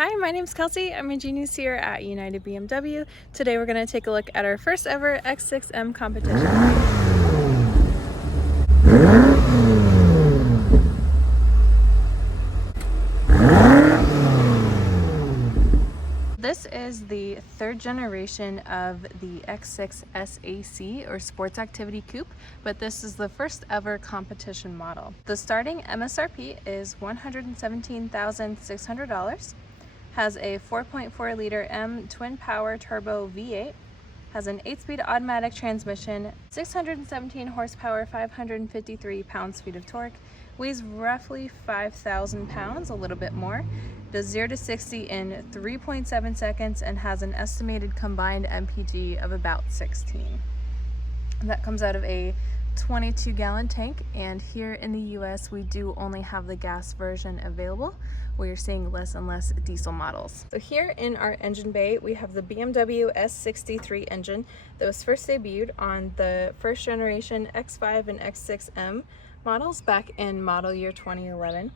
Hi, my name's Kelsey. I'm a genius here at United BMW. Today we're going to take a look at our first ever X6M competition. This is the third generation of the X6 SAC, or Sports Activity Coupe, but this is the first ever competition model. The starting MSRP is $117,600, has a 4.4 liter M twin power turbo V8, has an 8-speed automatic transmission, 617 horsepower, 553 pounds-feet of torque, weighs roughly 5,000 pounds, a little bit more, does 0 to 60 in 3.7 seconds, and has an estimated combined MPG of about 16. That comes out of a 22-gallon tank, and here in the US we do only have the gas version available. We're seeing less and less diesel models. So here in our engine bay we have the BMW S63 engine that was first debuted on the first generation X5 and X6M models back in model year 2011.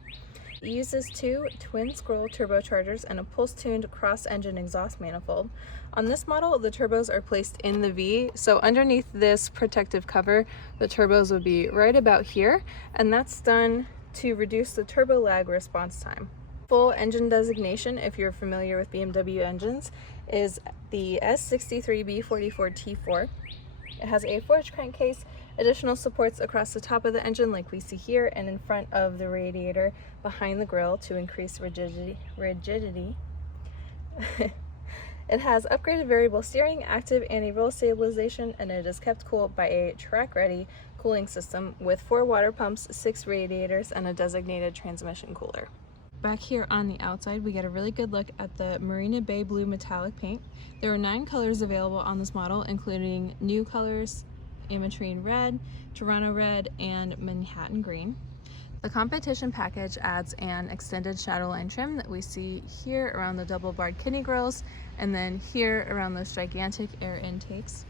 It uses two twin scroll turbochargers and a pulse-tuned cross-engine exhaust manifold. On this model, the turbos are placed in the V, so underneath this protective cover, the turbos would be right about here, and that's done to reduce the turbo lag response time. Full engine designation, if you're familiar with BMW engines, is the S63B44T4. It has a forged crankcase, additional supports across the top of the engine like we see here, and in front of the radiator behind the grille to increase rigidity. It has upgraded variable steering, active anti-roll stabilization, and it is kept cool by a track-ready cooling system with 4 water pumps, 6 radiators, and a designated transmission cooler. Back here on the outside, we get a really good look at the Marina Bay Blue metallic paint. There are 9 colors available on this model, including new colors, Ametrine Red, Toronto Red, and Manhattan Green. The competition package adds an extended shadowline trim that we see here around the double-barred kidney grills, and then here around those gigantic air intakes.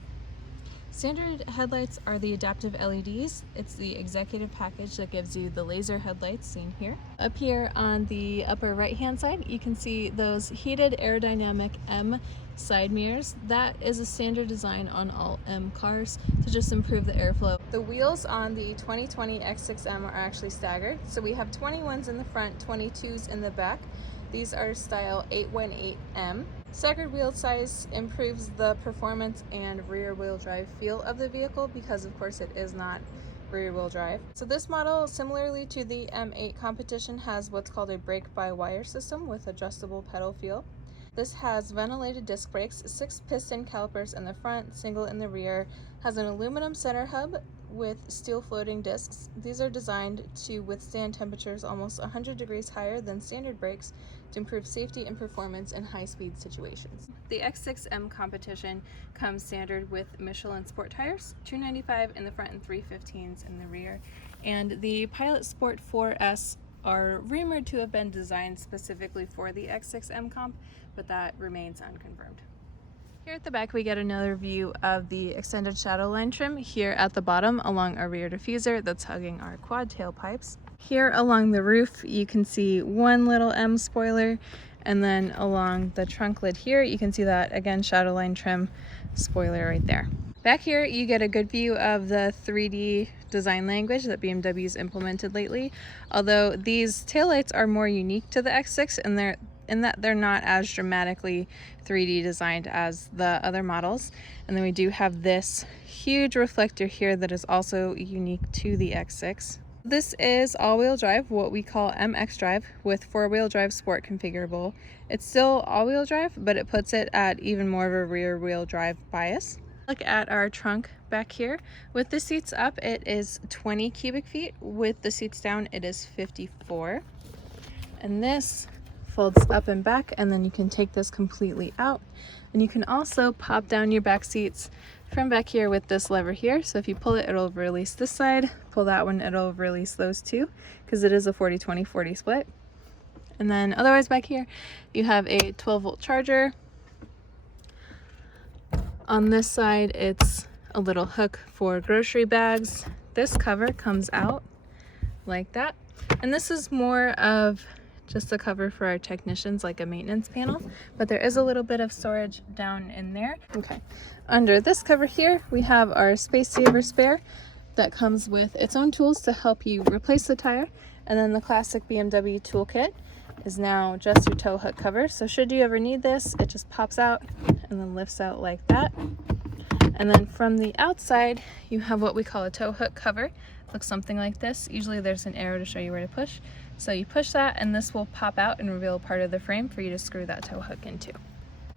Standard headlights are the adaptive LEDs. It's the executive package that gives you the laser headlights seen here. Up here on the upper right hand side, you can see those heated aerodynamic M side mirrors. That is a standard design on all M cars to just improve the airflow. The wheels on the 2020 X6M are actually staggered. So we have 21s in the front, 22s in the back. These are style 818M. Staggered wheel size improves the performance and rear wheel drive feel of the vehicle because of course it is not rear wheel drive. So this model, similarly to the M8 competition, has what's called a brake-by-wire system with adjustable pedal feel. This has ventilated disc brakes, 6 piston calipers in the front, single in the rear, has an aluminum center hub with steel floating discs. These are designed to withstand temperatures almost 100 degrees higher than standard brakes to improve safety and performance in high-speed situations. The X6M competition comes standard with Michelin sport tires, 295 in the front and 315s in the rear, and the Pilot Sport 4S are rumored to have been designed specifically for the X6M comp, but that remains unconfirmed. Here at the back we get another view of the extended shadowline trim here at the bottom along our rear diffuser that's hugging our quad tailpipes. Here along the roof you can see one little M spoiler, and then along the trunk lid here you can see that again shadowline trim spoiler right there. Back here you get a good view of the 3D design language that BMW's implemented lately, although these taillights are more unique to the X6 and they're not as dramatically 3D designed as the other models. And then we do have this huge reflector here that is also unique to the X6. This is all-wheel drive, what we call MX drive, with 4-wheel drive sport configurable. It's still all-wheel drive, but it puts it at even more of a rear-wheel drive bias. Look at our trunk back here. With the seats up, it is 20 cubic feet. With the seats down, it is 54. And this folds up and back, and then you can take this completely out. And you can also pop down your back seats from back here with this lever here. So if you pull it, it'll release this side. Pull that one, it'll release those two, because it is a 40-20-40 split. And then otherwise back here, you have a 12-volt charger. On this side, it's a little hook for grocery bags. This cover comes out like that. And this is more of just a cover for our technicians, like a maintenance panel, but there is a little bit of storage down in there. Okay, under this cover here, we have our Space Saver spare that comes with its own tools to help you replace the tire. And then the classic BMW toolkit is now just your tow hook cover. So should you ever need this, it just pops out and then lifts out like that. And then from the outside, you have what we call a tow hook cover. It looks something like this. Usually there's an arrow to show you where to push. So you push that and this will pop out and reveal part of the frame for you to screw that tow hook into.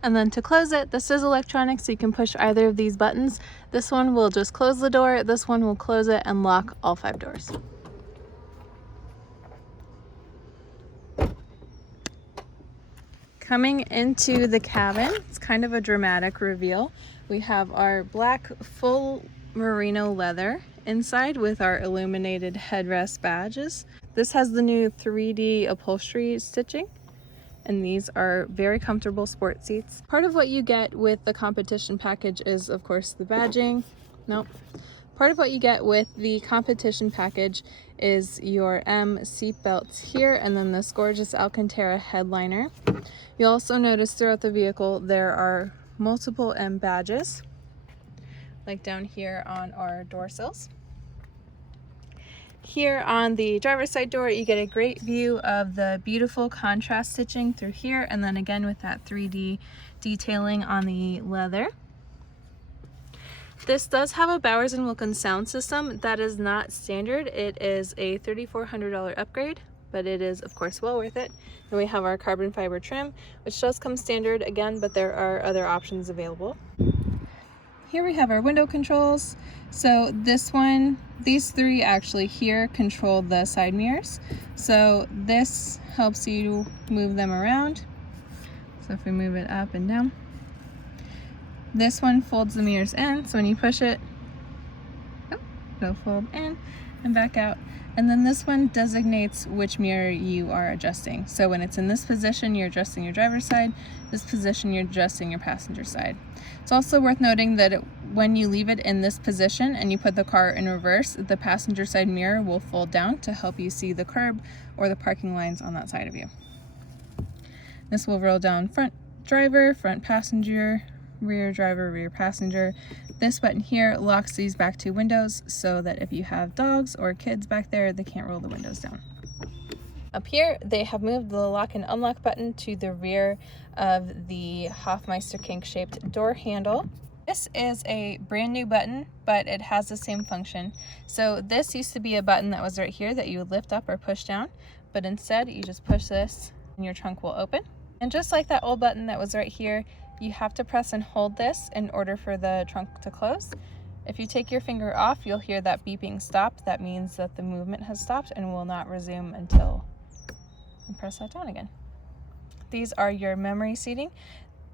And then to close it, this is electronic, so you can push either of these buttons. This one will just close the door, this one will close it and lock all 5 doors. Coming into the cabin, it's kind of a dramatic reveal. We have our black full merino leather inside with our illuminated headrest badges. This has the new 3D upholstery stitching, and these are very comfortable sport seats. Part of what you get with the competition package is, of course, the badging. Nope. Part of what you get with the competition package is your M seat belts here, and then this gorgeous Alcantara headliner. You'll also notice throughout the vehicle there are multiple M badges, like down here on our door sills. Here on the driver's side door, you get a great view of the beautiful contrast stitching through here, and then again with that 3D detailing on the leather. This does have a Bowers & Wilkins sound system. That is not standard. It is a $3,400 upgrade, but it is of course well worth it. And we have our carbon fiber trim, which does come standard again, but there are other options available. Here we have our window controls. So this one, these 3 actually here control the side mirrors. So this helps you move them around. So if we move it up and down, this one folds the mirrors in, so when you push it, it'll fold in and back out. And then this one designates which mirror you are adjusting. So when it's in this position, you're adjusting your driver's side. This position, you're adjusting your passenger side. It's also worth noting that when you leave it in this position and you put the car in reverse, the passenger side mirror will fold down to help you see the curb or the parking lines on that side of you. This will roll down front driver, front passenger, rear driver, rear passenger. This button here locks these back 2 windows so that if you have dogs or kids back there, they can't roll the windows down. Up here, they have moved the lock and unlock button to the rear of the Hofmeister kink-shaped door handle. This is a brand new button, but it has the same function. So this used to be a button that was right here that you would lift up or push down, but instead you just push this and your trunk will open. And just like that old button that was right here, you have to press and hold this in order for the trunk to close. If you take your finger off, you'll hear that beeping stop. That means that the movement has stopped and will not resume until you press that down again. These are your memory seating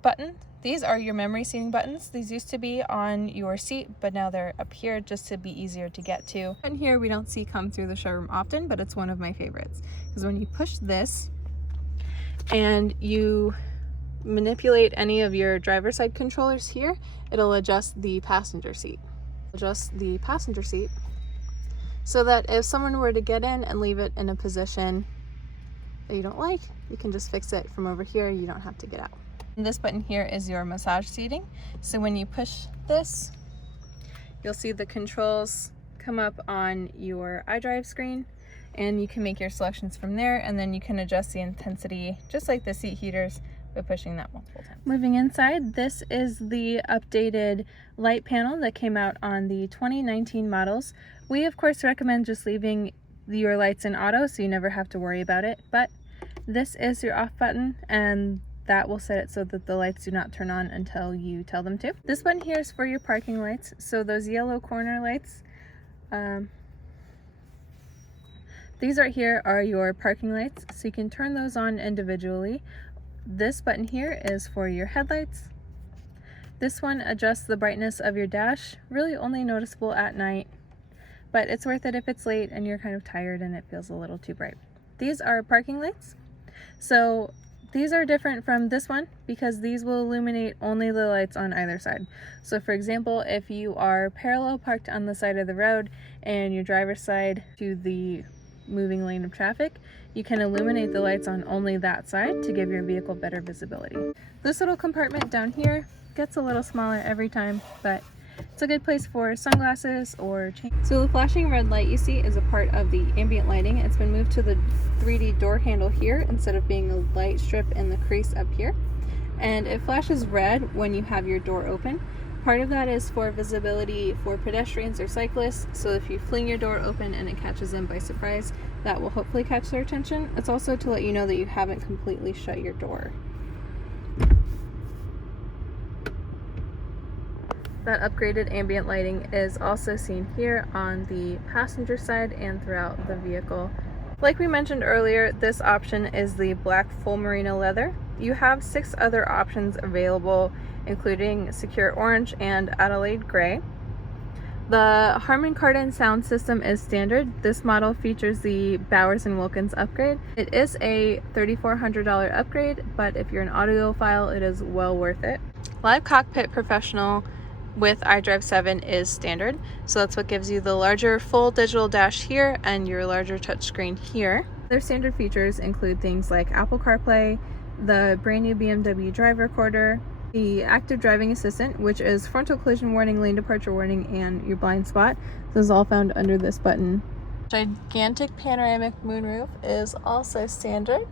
button. These are your memory seating buttons. These used to be on your seat, but now they're up here just to be easier to get to. And here we don't see come through the showroom often, but it's one of my favorites, because when you push this and you manipulate any of your driver's side controllers here, it'll adjust the passenger seat. Adjust the passenger seat so that if someone were to get in and leave it in a position that you don't like, you can just fix it from over here. You don't have to get out. And this button here is your massage seating. So when you push this, you'll see the controls come up on your iDrive screen, and you can make your selections from there, and then you can adjust the intensity just like the seat heaters by pushing that multiple times. Moving inside, this is the updated light panel that came out on the 2019 models. We of course recommend just leaving your lights in auto so you never have to worry about it, but this is your off button, and that will set it so that the lights do not turn on until you tell them to. This button here is for your parking lights. So those yellow corner lights, these right here are your parking lights, so you can turn those on individually. This button here is for your headlights. This one adjusts the brightness of your dash, really only noticeable at night, but it's worth it if it's late and you're kind of tired and it feels a little too bright. These are parking lights. So these are different from this one because these will illuminate only the lights on either side. So for example, if you are parallel parked on the side of the road and your driver's side to the moving lane of traffic, You can illuminate the lights on only that side to give your vehicle better visibility. This little compartment down here gets a little smaller every time, but it's a good place for sunglasses or change. So the flashing red light you see is a part of the ambient lighting. It's been moved to the 3D door handle here instead of being a light strip in the crease up here. And it flashes red when you have your door open. Part of that is for visibility for pedestrians or cyclists, so if you fling your door open and it catches them by surprise, that will hopefully catch their attention. It's also to let you know that you haven't completely shut your door. That upgraded ambient lighting is also seen here on the passenger side and throughout the vehicle. Like we mentioned earlier, this option is the black full merino leather. You have 6 other options available, including Secure Orange and Adelaide Gray. The Harman Kardon sound system is standard. This model features the Bowers & Wilkins upgrade. It is a $3,400 upgrade, but if you're an audiophile, it is well worth it. Live Cockpit Professional with iDrive 7 is standard, so that's what gives you the larger full digital dash here and your larger touchscreen here. Their standard features include things like Apple CarPlay, the brand new BMW Drive Recorder, the Active Driving Assistant, which is frontal collision warning, lane departure warning, and your blind spot. This is all found under this button. Gigantic panoramic moonroof is also standard.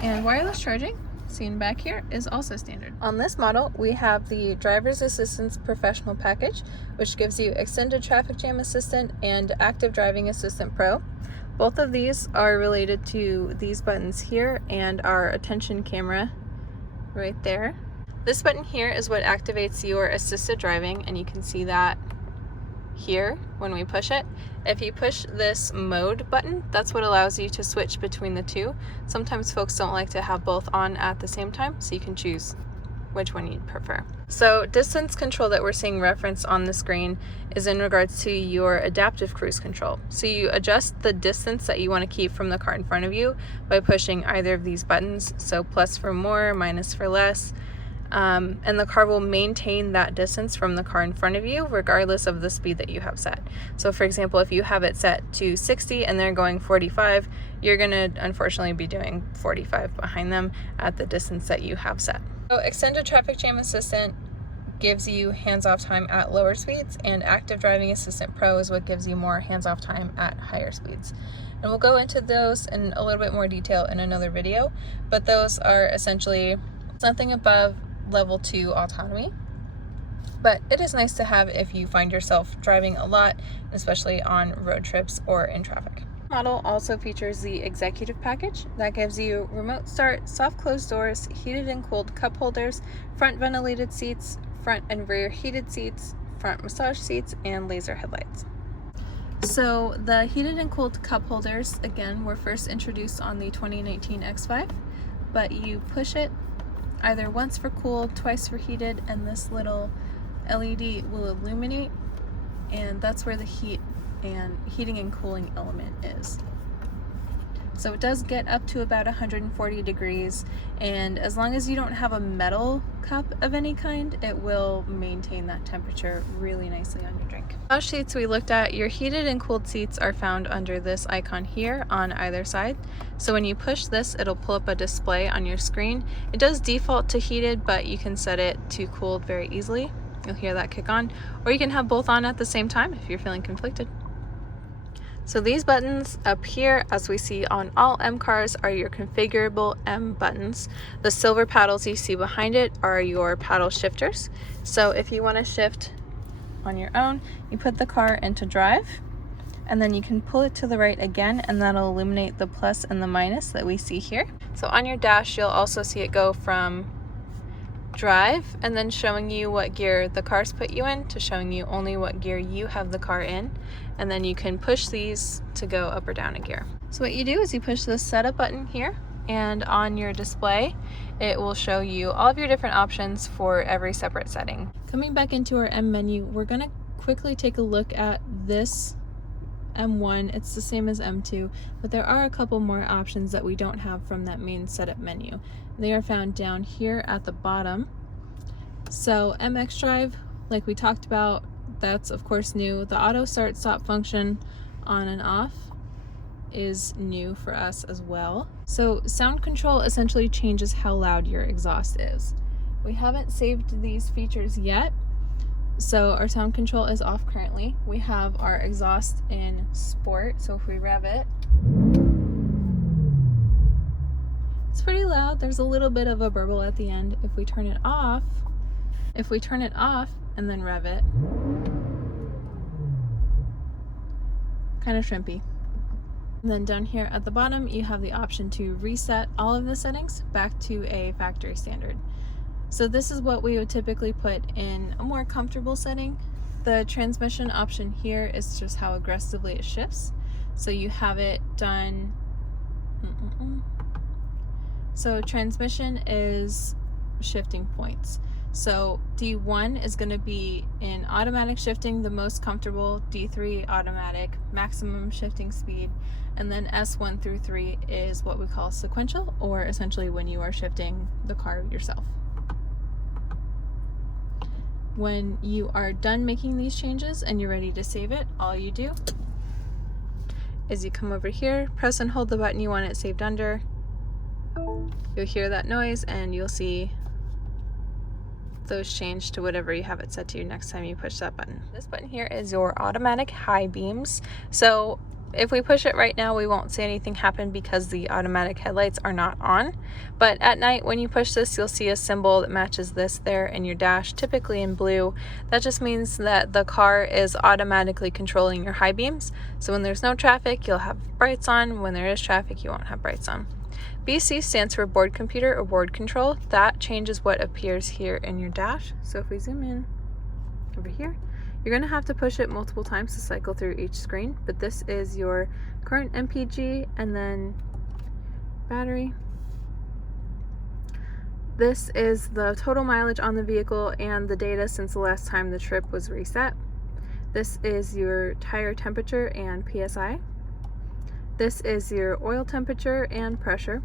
And wireless charging, seen back here, is also standard. On this model, we have the Driver's Assistance Professional Package, which gives you Extended Traffic Jam Assistant and Active Driving Assistant Pro. Both of these are related to these buttons here and our attention camera right there. This button here is what activates your assisted driving, and you can see that here when we push it. If you push this mode button, that's what allows you to switch between the two. Sometimes folks don't like to have both on at the same time, so you can choose which one you'd prefer. So distance control that we're seeing referenced on the screen is in regards to your adaptive cruise control. So you adjust the distance that you want to keep from the car in front of you by pushing either of these buttons. So plus for more, minus for less. And the car will maintain that distance from the car in front of you regardless of the speed that you have set. So for example, if you have it set to 60 and they're going 45, you're going to unfortunately be doing 45 behind them at the distance that you have set. So Extended Traffic Jam Assistant gives you hands-off time at lower speeds, and Active Driving Assistant Pro is what gives you more hands-off time at higher speeds. And we'll go into those in a little bit more detail in another video, but those are essentially something above level 2 autonomy. But it is nice to have if you find yourself driving a lot, especially on road trips or in traffic. Model also features the executive package that gives you remote start, soft closed doors, heated and cooled cup holders, front ventilated seats, front and rear heated seats, front massage seats, and laser headlights. So the heated and cooled cup holders, again, were first introduced on the 2019 X5, but you push it either once for cool, twice for heated, and this little LED will illuminate, and that's where the heating and cooling element is. So it does get up to about 140 degrees, and as long as you don't have a metal cup of any kind, it will maintain that temperature really nicely on your drink. Massage seats we looked at, your heated and cooled seats are found under this icon here on either side. So when you push this, it'll pull up a display on your screen. It does default to heated, but you can set it to cooled very easily. You'll hear that kick on, or you can have both on at the same time if you're feeling conflicted. So these buttons up here, as we see on all M cars, are your configurable M buttons. The silver paddles you see behind it are your paddle shifters. So if you want to shift on your own, you put the car into drive, and then you can pull it to the right again, and that'll illuminate the plus and the minus that we see here. So on your dash, you'll also see it go from drive and then showing you what gear the car's put you in to showing you only what gear you have the car in, and then you can push these to go up or down a gear. So what you do is you push the setup button here, and on your display it will show you all of your different options for every separate setting. Coming back into our M menu, we're going to quickly take a look at this M1. It's the same as M2, but there are a couple more options that we don't have from that main setup menu. They are found down here at the bottom. So MX Drive, like we talked about, that's of course new. The auto start stop function on and off is new for us as well. So sound control essentially changes how loud your exhaust is. We haven't saved these features yet, so our sound control is off currently. We have our exhaust in sport, so if we rev it, it's pretty loud. There's a little bit of a burble at the end. If we turn it off and then rev it, kind of shrimpy. And then down here at the bottom, you have the option to reset all of the settings back to a factory standard. So this is what we would typically put in a more comfortable setting. The transmission option here is just how aggressively it shifts. So you have it done. So transmission is shifting points. So D1 is going to be in automatic shifting, the most comfortable. D3 automatic, maximum shifting speed. And then S1 through 3 is what we call sequential, or essentially when you are shifting the car yourself. When you are done making these changes and you're ready to save it, all you do is you come over here, press and hold the button you want it saved under. You'll hear that noise and you'll see those change to whatever you have it set to next time you push that button. This button here is your automatic high beams. So if we push it right now, we won't see anything happen because the automatic headlights are not on. But at night when you push this, you'll see a symbol that matches this there in your dash, typically in blue. That just means that the car is automatically controlling your high beams. So when there's no traffic, you'll have brights on. When there is traffic, you won't have brights on. BC stands for board computer or board control. That changes what appears here in your dash. So if we zoom in over here, you're going to have to push it multiple times to cycle through each screen, but this is your current MPG and then battery. This is the total mileage on the vehicle and the data since the last time the trip was reset. This is your tire temperature and PSI. This is your oil temperature and pressure.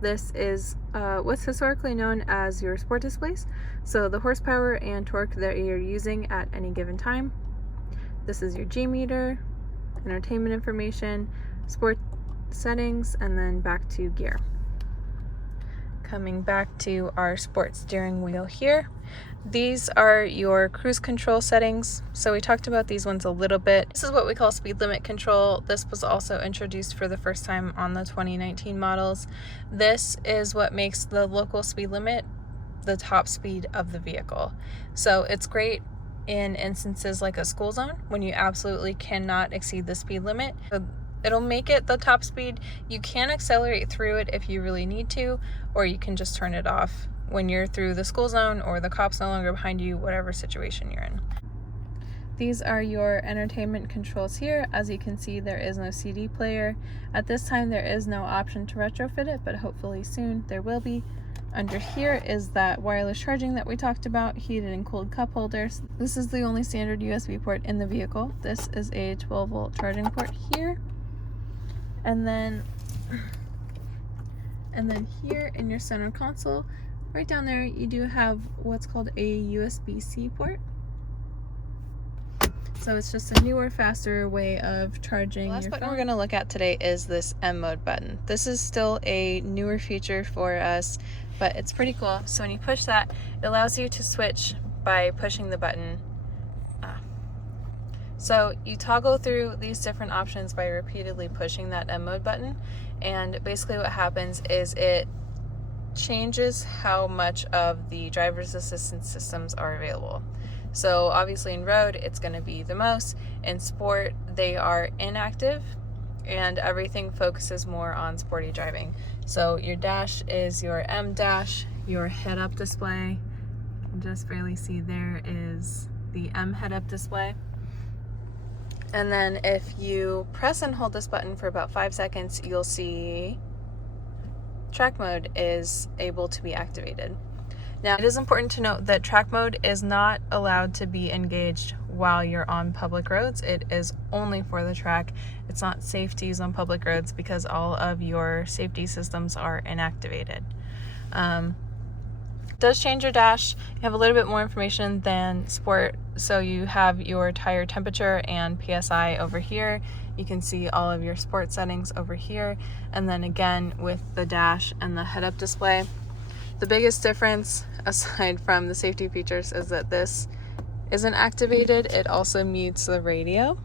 This is what's historically known as your sport displays, so the horsepower and torque that you're using at any given time. This is your G meter, entertainment information, sport settings, and then back to gear. Coming back to our sport steering wheel here, these are your cruise control settings. So we talked about these ones a little bit. This is what we call speed limit control. This was also introduced for the first time on the 2019 models. This is what makes the local speed limit the top speed of the vehicle. So it's great in instances like a school zone when you absolutely cannot exceed the speed limit. So it'll make it the top speed. You can accelerate through it if you really need to, or you can just turn it off when you're through the school zone or the cop's no longer behind you, whatever situation you're in. These are your entertainment controls here. As you can see, there is no CD player. At this time, there is no option to retrofit it, but hopefully soon there will be. Under here is that wireless charging that we talked about, heated and cooled cup holders. This is the only standard USB port in the vehicle. This is a 12-volt charging port here. And then here in your center console, right down there, you do have what's called a USB-C port. So it's just a newer, faster way of charging your phone. The last button we're going to look at today is this M mode button. This is still a newer feature for us, but it's pretty cool. So when you push that, it allows you to switch by pushing the button. So you toggle through these different options by repeatedly pushing that M mode button, and basically what happens is it changes how much of the driver's assistance systems are available. So obviously in road, it's going to be the most. In sport, they are inactive, and everything focuses more on sporty driving. So your dash is your M dash, your head-up display. You can just barely see there is the M head-up display. And then if you press and hold this button for about 5 seconds, you'll see track mode is able to be activated. Now, it is important to note that track mode is not allowed to be engaged while you're on public roads. It is only for the track. It's not safe to use on public roads because all of your safety systems are inactivated. It does change your dash. You have a little bit more information than sport So you have your tire temperature and PSI over here. You can see all of your sport settings over here. And then again with the dash and the head-up display. The biggest difference, aside from the safety features, is that this isn't activated. It also mutes the radio.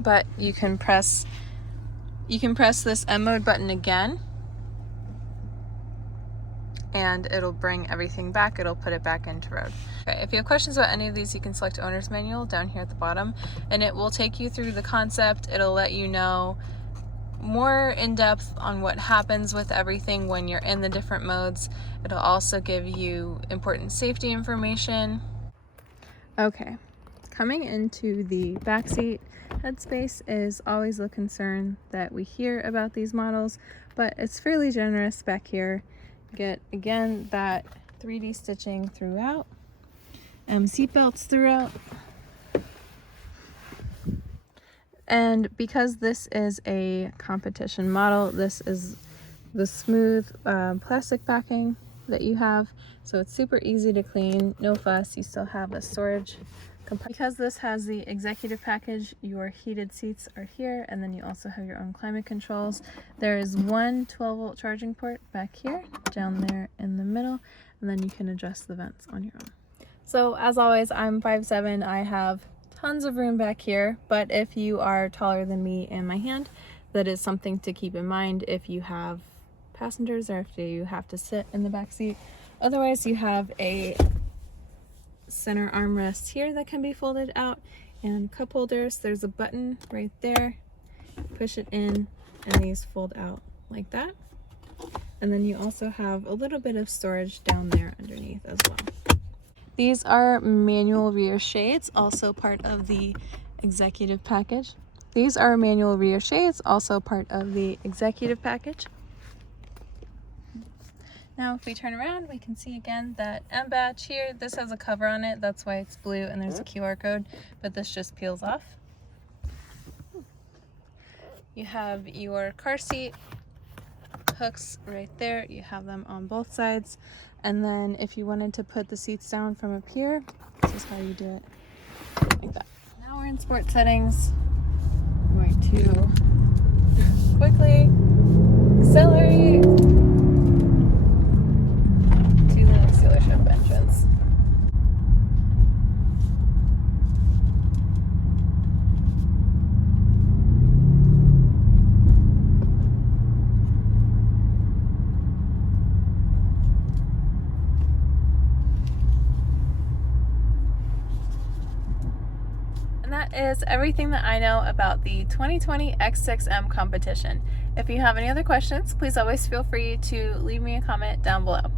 But you can press this M mode button again, and it'll bring everything back. It'll put it back into road. Okay, if you have questions about any of these, you can select owner's manual down here at the bottom, and it will take you through the concept. It'll let you know more in depth on what happens with everything when you're in the different modes. It'll also give you important safety information. Okay, coming into the backseat, headspace is always a concern that we hear about these models, but it's fairly generous back here. You get, again, that 3D stitching throughout, seat belts throughout. And because this is a competition model, this is the smooth plastic backing that you have, so it's super easy to clean, no fuss. You still have a storage compartment. Because this has the executive package, your heated seats are here, and then you also have your own climate controls. There is one 12-volt charging port back here, down there in the middle, and then you can adjust the vents on your own. So as always, I'm 5'7". I have tons of room back here, but if you are taller than me and my hand, that is something to keep in mind if you have passengers or if you have to sit in the back seat. Otherwise, you have a center armrest here that can be folded out, and cup holders. There's a button right there. Push it in, and these fold out like that. And then you also have a little bit of storage down there underneath as well. These are manual rear shades, also part of the executive package. These are manual rear shades, also part of the executive package. Now if we turn around, we can see again that M badge here. This has a cover on it, that's why it's blue, and there's a QR code, but this just peels off. You have your car seat hooks right there. You have them on both sides. And then if you wanted to put the seats down from up here, this is how you do it, like that. Now we're in sport settings. I'm going to quickly accelerate to the next dealership entrance. And that is everything that I know about the 2020 X6M competition. If you have any other questions, please always feel free to leave me a comment down below.